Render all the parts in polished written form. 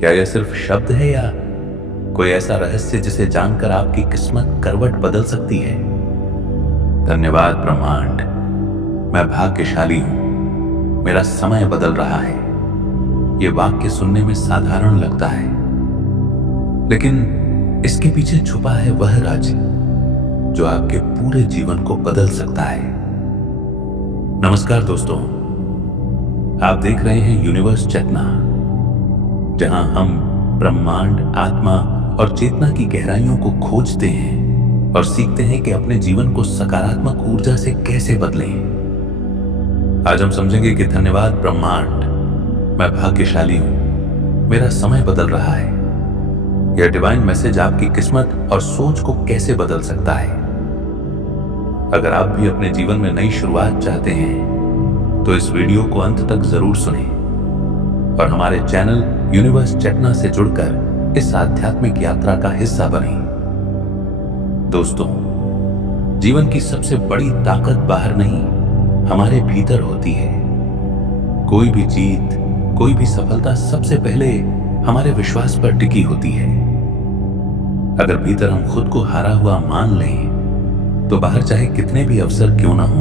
क्या यह सिर्फ शब्द है या कोई ऐसा रहस्य जिसे जानकर आपकी किस्मत करवट बदल सकती है? धन्यवाद ब्रह्मांड, मैं भाग्यशाली हूं, मेरा समय बदल रहा है। ये वाक्य सुनने में साधारण लगता है, लेकिन इसके पीछे छुपा है वह राज जो आपके पूरे जीवन को बदल सकता है। नमस्कार दोस्तों, आप देख रहे हैं यूनिवर्स चेतना, जहां हम ब्रह्मांड, आत्मा और चेतना की गहराइयों को खोजते हैं और सीखते हैं कि अपने जीवन को सकारात्मक ऊर्जा से कैसे बदलें। आज हम समझेंगे कि धन्यवाद ब्रह्मांड, मैं भाग्यशाली हूं, मेरा समय बदल रहा है। यह डिवाइन मैसेज आपकी किस्मत और सोच को कैसे बदल सकता है। अगर आप भी अपने जीवन में नई शुरुआत चाहते हैं तो इस वीडियो को अंत तक जरूर सुनें और हमारे चैनल यूनिवर्स चेतना से जुड़कर इस आध्यात्मिक यात्रा का हिस्सा बनें। दोस्तों, जीवन की सबसे बड़ी ताकत बाहर नहीं, हमारे भीतर होती है। कोई भी जीत, कोई भी सफलता सबसे पहले हमारे विश्वास पर टिकी होती है। अगर भीतर हम खुद को हारा हुआ मान लें तो बाहर चाहे कितने भी अवसर क्यों ना हो,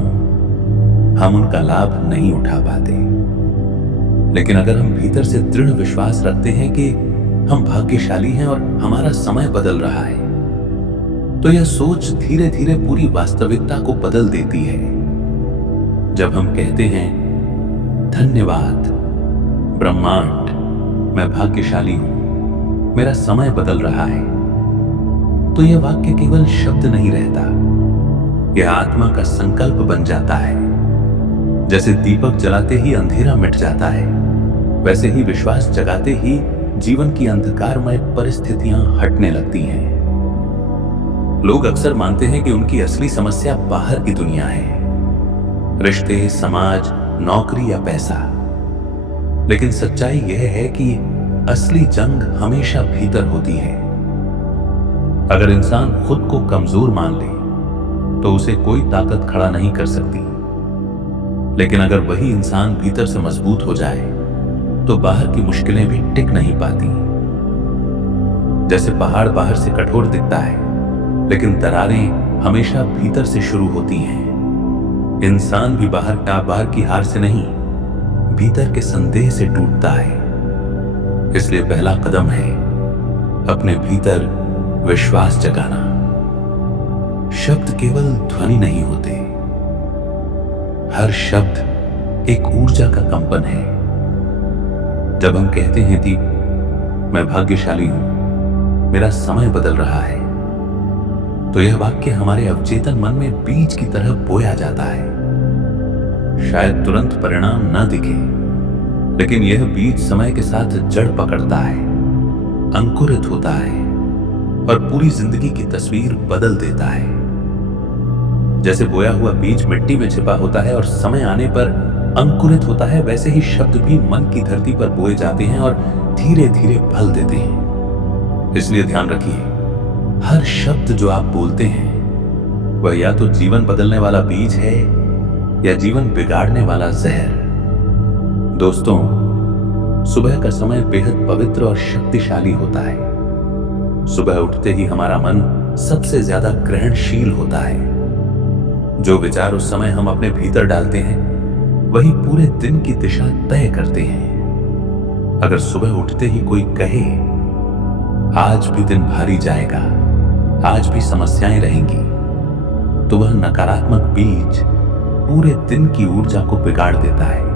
हम उनका लाभ नहीं उठा पाते। लेकिन अगर हम भीतर से दृढ़ विश्वास रखते हैं कि हम भाग्यशाली हैं और हमारा समय बदल रहा है, तो यह सोच धीरे धीरे पूरी वास्तविकता को बदल देती है। जब हम कहते हैं धन्यवाद ब्रह्मांड, मैं भाग्यशाली हूं, मेरा समय बदल रहा है, तो यह वाक्य केवल शब्द नहीं रहता, यह आत्मा का संकल्प बन जाता है। जैसे दीपक जलाते ही अंधेरा मिट जाता है, वैसे ही विश्वास जगाते ही जीवन की अंधकारमय परिस्थितियां हटने लगती हैं। लोग अक्सर मानते हैं कि उनकी असली समस्या बाहर की दुनिया है, रिश्ते, समाज, नौकरी या पैसा। लेकिन सच्चाई यह है कि असली जंग हमेशा भीतर होती है। अगर इंसान खुद को कमजोर मान ले तो उसे कोई ताकत खड़ा नहीं कर सकती। लेकिन अगर वही इंसान भीतर से मजबूत हो जाए तो बाहर की मुश्किलें भी टिक नहीं पाती। जैसे पहाड़ बाहर से कठोर दिखता है, लेकिन दरारें हमेशा भीतर से शुरू होती हैं। इंसान भी बाहर की हार से नहीं, भीतर के संदेह से टूटता है। इसलिए पहला कदम है अपने भीतर विश्वास जगाना। शब्द केवल ध्वनि नहीं होते, हर शब्द एक ऊर्जा का कंपन है। जब हम कहते हैं कि मैं भाग्यशाली हूं, मेरा समय बदल रहा है, तो यह वाक्य हमारे अवचेतन मन में बीज की तरह बोया जाता है। शायद तुरंत परिणाम ना दिखे, लेकिन यह बीज समय के साथ जड़ पकड़ता है, अंकुरित होता है और पूरी जिंदगी की तस्वीर बदल देता है। जैसे बोया हुआ बीज मिट्टी में छिपा होता है और समय आने पर अंकुरित होता है, वैसे ही शब्द भी मन की धरती पर बोए जाते हैं और धीरे धीरे फल देते हैं। इसलिए ध्यान रखिए, हर शब्द जो आप बोलते हैं वह या तो जीवन बदलने वाला बीज है या जीवन बिगाड़ने वाला जहर। दोस्तों, सुबह का समय बेहद पवित्र और शक्तिशाली होता है। सुबह उठते ही हमारा मन सबसे ज्यादा ग्रहणशील होता है। जो विचार उस समय हम अपने भीतर डालते हैं वही पूरे दिन की दिशा तय करते हैं। अगर सुबह उठते ही कोई कहे आज भी दिन भारी जाएगा, आज भी समस्याएं रहेंगी, तो वह नकारात्मक बीज पूरे दिन की ऊर्जा को बिगाड़ देता है।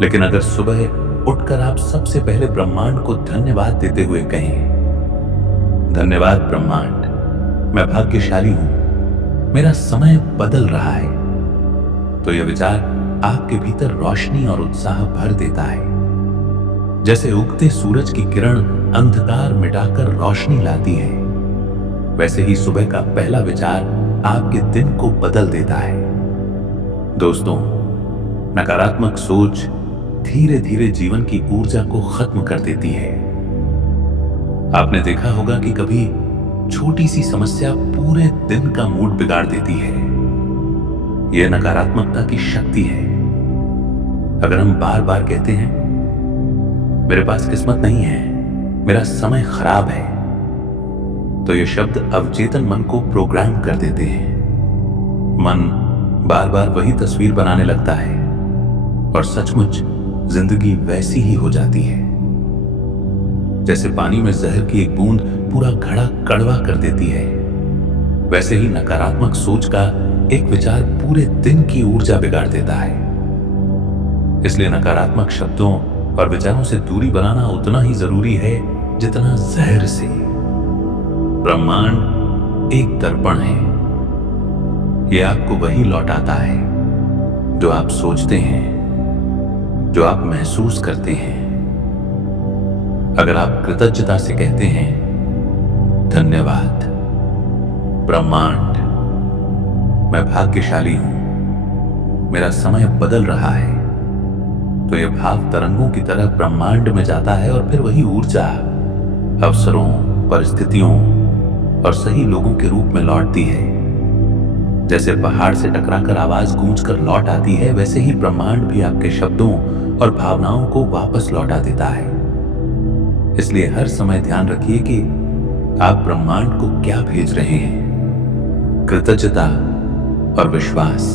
लेकिन अगर सुबह उठकर आप सबसे पहले ब्रह्मांड को धन्यवाद देते हुए कहें धन्यवाद ब्रह्मांड, मैं भाग्यशाली हूं, मेरा समय बदल रहा है, तो यह विचार आपके भीतर रोशनी और उत्साह भर देता है। जैसे उगते सूरज की किरण अंधकार मिटाकर रोशनी लाती है, वैसे ही सुबह का पहला विचार आपके दिन को बदल देता है। दोस्तों, नकारात्मक सोच धीरे धीरे जीवन की ऊर्जा को खत्म कर देती है। आपने देखा होगा कि कभी छोटी सी समस्या पूरे दिन का मूड बिगाड़ देती है। यह नकारात्मकता की शक्ति है। अगर हम बार बार कहते हैं मेरे पास किस्मत नहीं है, मेरा समय खराब है, तो ये शब्द अवचेतन मन को प्रोग्राम कर देते हैं। मन बार बार वही तस्वीर बनाने लगता है और सचमुच जिंदगी वैसी ही हो जाती है। जैसे पानी में जहर की एक बूंद पूरा घड़ा कड़वा कर देती है, वैसे ही नकारात्मक सोच का एक विचार पूरे दिन की ऊर्जा बिगाड़ देता है। इसलिए नकारात्मक शब्दों और विचारों से दूरी बनाना उतना ही जरूरी है जितना जहर से। ब्रह्मांड एक दर्पण है, ये आपको वही लौटाता है जो आप सोचते हैं, जो आप महसूस करते हैं। अगर आप कृतज्ञता से कहते हैं धन्यवाद ब्रह्मांड, मैं भाग्यशाली हूं, मेरा समय बदल रहा है, तो यह भाव तरंगों की तरह ब्रह्मांड में जाता है और फिर वही ऊर्जा अवसरों, परिस्थितियों और सही लोगों के रूप में लौटती है। जैसे पहाड़ से टकराकर आवाज गूंजकर लौट आती है, वैसे ही ब्रह्मांड भी आपके शब्दों और भावनाओं को वापस लौटा देता है। इसलिए हर समय ध्यान रखिए कि आप ब्रह्मांड को क्या भेज रहे हैं, कृतज्ञता और विश्वास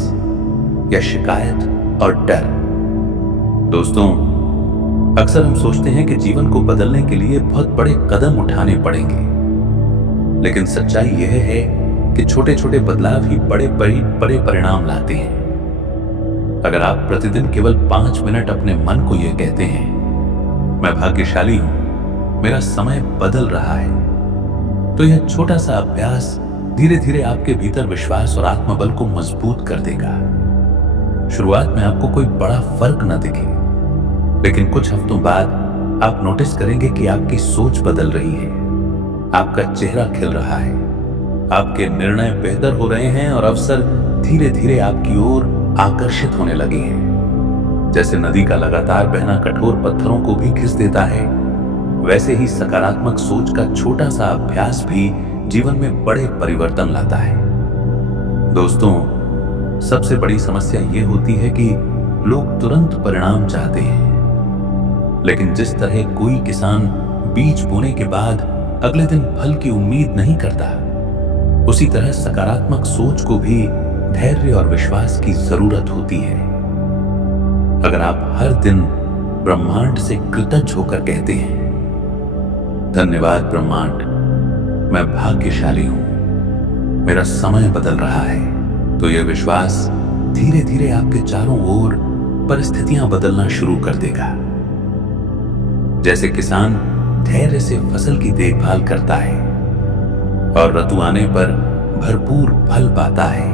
या शिकायत और डर। दोस्तों, अक्सर हम सोचते हैं कि जीवन को बदलने के लिए बहुत बड़े कदम उठाने पड़ेंगे, लेकिन सच्चाई यह है कि छोटे छोटे बदलाव ही बड़े परिणाम लाते हैं। अगर आप प्रतिदिन केवल 5 मिनट अपने मन को यह कहते हैं मैं भाग्यशाली हूं, मेरा समय बदल रहा है, तो यह छोटा सा अभ्यास धीरे धीरे आपके भीतर विश्वास और आत्मबल को मजबूत कर देगा। शुरुआत में आपको कोई बड़ा फर्क न दिखे, लेकिन कुछ हफ्तों बाद आप नोटिस करेंगे कि आपकी सोच बदल रही है, आपका चेहरा खिल रहा है, आपके निर्णय बेहतर हो रहे हैं और अवसर धीरे धीरे आपकी ओर आकर्षित होने लगे हैं। जैसे नदी का लगातार बहना कठोर पत्थरों को भी खींच देता है, वैसे ही सकारात्मक सोच का छोटा सा अभ्यास भी जीवन में बड़े परिवर्तन लाता है। दोस्तों, सबसे बड़ी समस्या यह होती है कि लोग तुरंत परिणाम चाहते हैं, लेकिन जिस तरह कोई किसान बीज बोने के बाद अगले दिन फल की उम्मीद नहीं करता, उसी तरह सकारात्मक सोच को भी धैर्य और विश्वास की जरूरत होती है। अगर आप हर दिन ब्रह्मांड से कृतज्ञ होकर कहते हैं धन्यवाद ब्रह्मांड, मैं भाग्यशाली हूं, मेरा समय बदल रहा है, तो यह विश्वास धीरे धीरे आपके चारों ओर परिस्थितियां बदलना शुरू कर देगा। जैसे किसान धैर्य से फसल की देखभाल करता है और ऋतु आने पर भरपूर फल पाता है,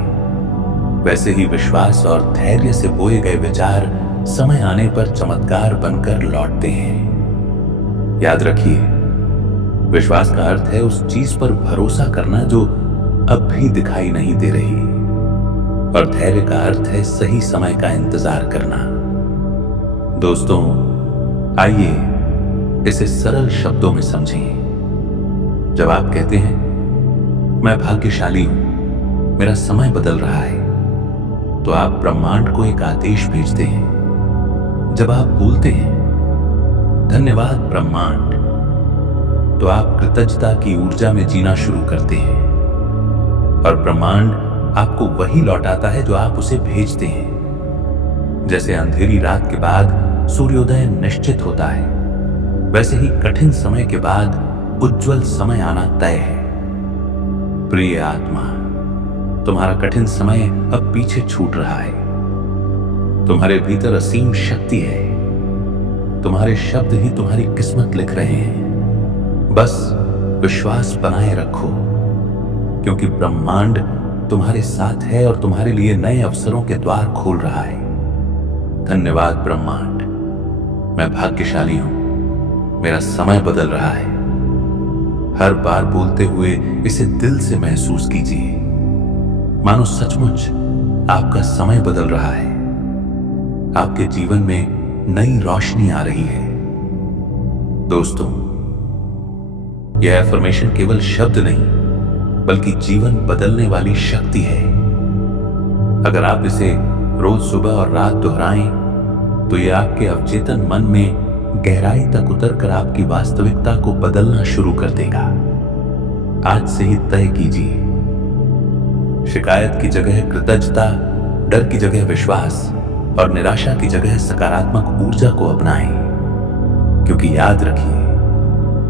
वैसे ही विश्वास और धैर्य से बोए गए विचार समय आने पर चमत्कार बनकर लौटते हैं। याद रखिए, विश्वास का अर्थ है उस चीज पर भरोसा करना जो अब भी दिखाई नहीं दे रही, और धैर्य का अर्थ है सही समय का इंतजार करना। दोस्तों, आइए इसे सरल शब्दों में समझें। जब आप कहते हैं मैं भाग्यशाली हूं, मेरा समय बदल रहा है, तो आप ब्रह्मांड को एक आदेश भेजते हैं। जब आप बोलते हैं धन्यवाद ब्रह्मांड, तो आप कृतज्ञता की ऊर्जा में जीना शुरू करते हैं, और ब्रह्मांड आपको वही लौटाता है जो आप उसे भेजते हैं। जैसे अंधेरी रात के बाद सूर्योदय निश्चित होता है, वैसे ही कठिन समय के बाद उज्जवल समय आना तय है। प्रिय आत्मा, तुम्हारा कठिन समय अब पीछे छूट रहा है। तुम्हारे भीतर असीम शक्ति है, तुम्हारे शब्द ही तुम्हारी किस्मत लिख रहे हैं। बस विश्वास बनाए रखो, क्योंकि ब्रह्मांड तुम्हारे साथ है और तुम्हारे लिए नए अवसरों के द्वार खोल रहा है। धन्यवाद ब्रह्मांड, मैं भाग्यशाली हूं, मेरा समय बदल रहा है। हर बार बोलते हुए इसे दिल से महसूस कीजिए, मानो सचमुच आपका समय बदल रहा है, आपके जीवन में नई रोशनी आ रही है। दोस्तों, यह एफर्मेशन केवल शब्द नहीं, बल्कि जीवन बदलने वाली शक्ति है। अगर आप इसे रोज सुबह और रात दोहराएं, तो यह आपके अवचेतन मन में गहराई तक उतरकर आपकी वास्तविकता को बदलना शुरू कर देगा। आज से ही तय कीजिए, शिकायत की जगह कृतज्ञता, डर की जगह विश्वास और निराशा की जगह सकारात्मक ऊर्जा को अपनाएं। क्योंकि याद रखिए,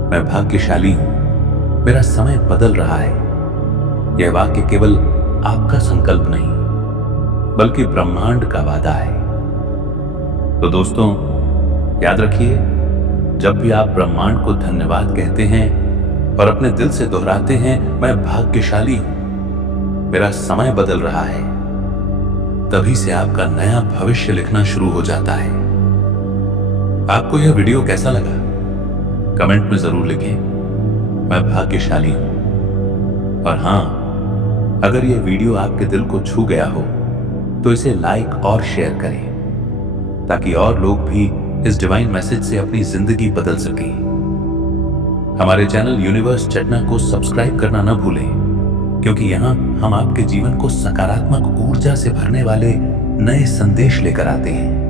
मैं भाग्यशाली हूं, मेरा समय बदल रहा है। यह वाक्य केवल आपका संकल्प नहीं, बल्कि ब्रह्मांड का वादा है। तो दोस्तों, याद रखिए, जब भी आप ब्रह्मांड को धन्यवाद कहते हैं और अपने दिल से दोहराते हैं, मैं भाग्यशाली हूं, मेरा समय बदल रहा है, तभी से आपका नया भविष्य लिखना शुरू हो जाता है। आपको यह वीडियो कैसा लगा? कमेंट में जरूर लिखें, मैं भाग्यशाली हूं। और हां, अगर यह वीडियो आपके दिल को छू गया हो तो इसे लाइक और शेयर करें, ताकि और लोग भी इस डिवाइन मैसेज से अपनी जिंदगी बदल सकें। हमारे चैनल यूनिवर्स चटना को सब्सक्राइब करना न भूलें, क्योंकि यहां हम आपके जीवन को सकारात्मक ऊर्जा से भरने वाले नए संदेश लेकर आते हैं।